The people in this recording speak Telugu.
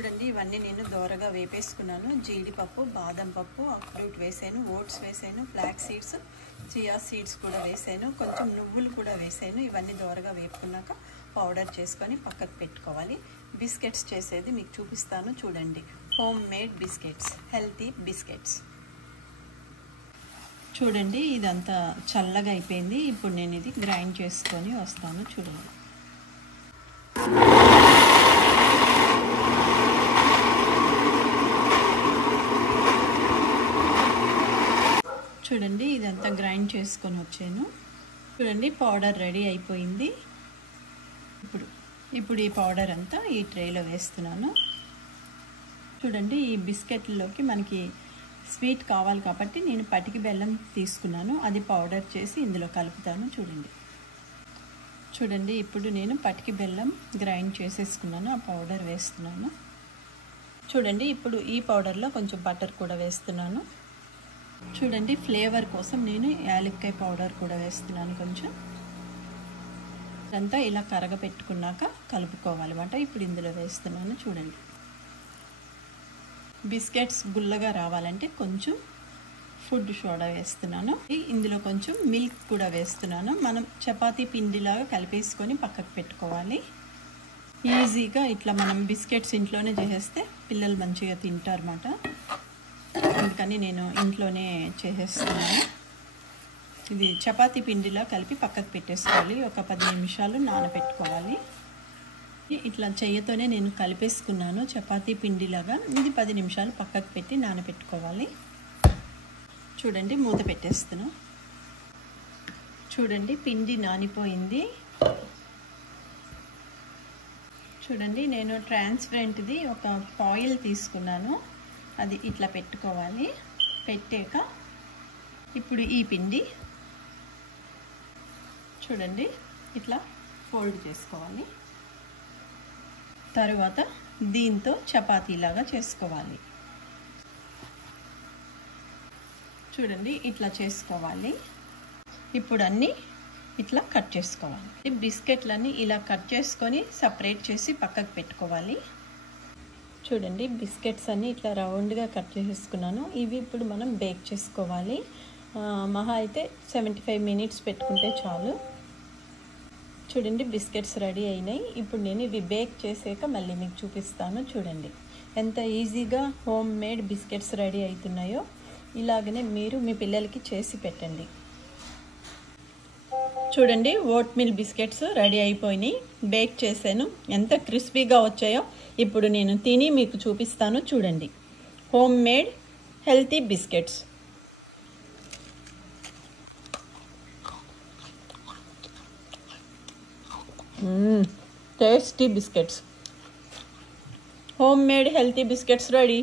చూడండి ఇవన్నీ నేను దోరగా వేపేసుకున్నాను. జీడిపప్పు, బాదం పప్పు, అక్రూట్ వేసాను, ఓట్స్ వేసాను, ఫ్లాక్ సీడ్స్, చియా సీడ్స్ కూడా వేసాను, కొంచెం నువ్వులు కూడా వేసాను. ఇవన్నీ దోరగా వేపుకున్నాక పౌడర్ చేసుకొని పక్కకు పెట్టుకోవాలి. బిస్కెట్స్ చేసేది మీకు చూపిస్తాను చూడండి. Home made biscuits, healthy biscuits. చూడండి ఇదంతా చల్లగా అయిపోయింది. ఇప్పుడు నేను ఇది గ్రైండ్ చేసుకొని వస్తాను చూడండి. చూడండి ఇదంతా గ్రైండ్ చేసుకొని వచ్చాను. చూడండి పౌడర్ రెడీ అయిపోయింది. ఇప్పుడు ఈ పౌడర్ అంతా ఈ ట్రేలో వేస్తున్నాను. చూడండి ఈ బిస్కెట్లోకి మనకి స్వీట్ కావాలి కాబట్టి నేను పటికి బెల్లం తీసుకున్నాను. అది పౌడర్ చేసి ఇందులో కలుపుతాను చూడండి. చూడండి ఇప్పుడు నేను పటికి బెల్లం గ్రైండ్ చేసేసుకున్నాను. ఆ పౌడర్ వేస్తున్నాను. చూడండి ఇప్పుడు ఈ పౌడర్లో కొంచెం బటర్ కూడా వేస్తున్నాను. చూడండి ఫ్లేవర్ కోసం నేను యాలక్కాయ పౌడర్ కూడా వేస్తున్నాను కొంచెం. ఇదంతా ఇలా కరగపెట్టుకున్నాక కలుపుకోవాలన్నమాట. ఇప్పుడు ఇందులో వేస్తున్నాను చూడండి. బిస్కెట్స్ గుల్లగా రావాలంటే కొంచెం ఫుడ్ సోడా వేస్తున్నాను. ఇందులో కొంచెం మిల్క్ కూడా వేస్తున్నాను. మనం చపాతీ పిండిలాగా కలిపేసుకొని పక్కకు పెట్టుకోవాలి. ఈజీగా ఇట్లా మనం బిస్కెట్స్ ఇంట్లోనే చేసేస్తే పిల్లలు మంచిగా తింటారన్నమాట. అందుకని నేను ఇంట్లోనే చేసేస్తున్నాను. ఇది చపాతీ పిండిలా కలిపి పక్కకు పెట్టేసుకోవాలి. ఒక 10 నిమిషాలు నానబెట్టుకోవాలి. ఇట్లా చెయ్యతోనే నేను కలిపేసుకున్నాను చపాతీ పిండిలాగా. ఇది 10 నిమిషాలు పక్కకు పెట్టి నానబెట్టుకోవాలి. చూడండి మూత పెట్టేస్తున్నా. చూడండి పిండి నానిపోయింది. చూడండి నేను ట్రాన్స్పరెంట్ది ఒక ఫాయిల్ తీసుకున్నాను. అది ఇట్లా పెట్టుకోవాలి. పెట్టాక ఇప్పుడు ఈ పిండి చూడండి ఇట్లా ఫోల్డ్ చేసుకోవాలి. తరువాత దీంతో చపాతీలాగా చేసుకోవాలి. చూడండి ఇట్లా చేసుకోవాలి. ఇప్పుడు అన్నీ ఇట్లా కట్ చేసుకోవాలి. బిస్కెట్లన్నీ ఇలా కట్ చేసుకొని సపరేట్ చేసి పక్కకు పెట్టుకోవాలి. చూడండి బిస్కెట్స్ అన్నీ ఇట్లా రౌండ్గా కట్ చేసుకున్నాను. ఇవి ఇప్పుడు మనం బేక్ చేసుకోవాలి. మహా అయితే 75 మినిట్స్ పెట్టుకుంటే చాలు. చూడండి బిస్కెట్స్ రెడీ అయినాయి. ఇప్పుడు నేను ఇవి బేక్ చేసాక మళ్ళీ మీకు చూపిస్తాను చూడండి. ఎంత ఈజీగా హోమ్ మేడ్ బిస్కెట్స్ రెడీ అవుతున్నాయో ఇలాగనే మీరు మీ పిల్లలకి చేసి పెట్టండి. చూడండి ఓట్ మిల్ బిస్కెట్స్ రెడీ అయిపోయినాయి. బేక్ చేశాను. ఎంత క్రిస్పీగా వచ్చాయో ఇప్పుడు నేను తిని మీకు చూపిస్తాను చూడండి. Home made healthy biscuits. Tasty biscuits. Home made healthy biscuits ready.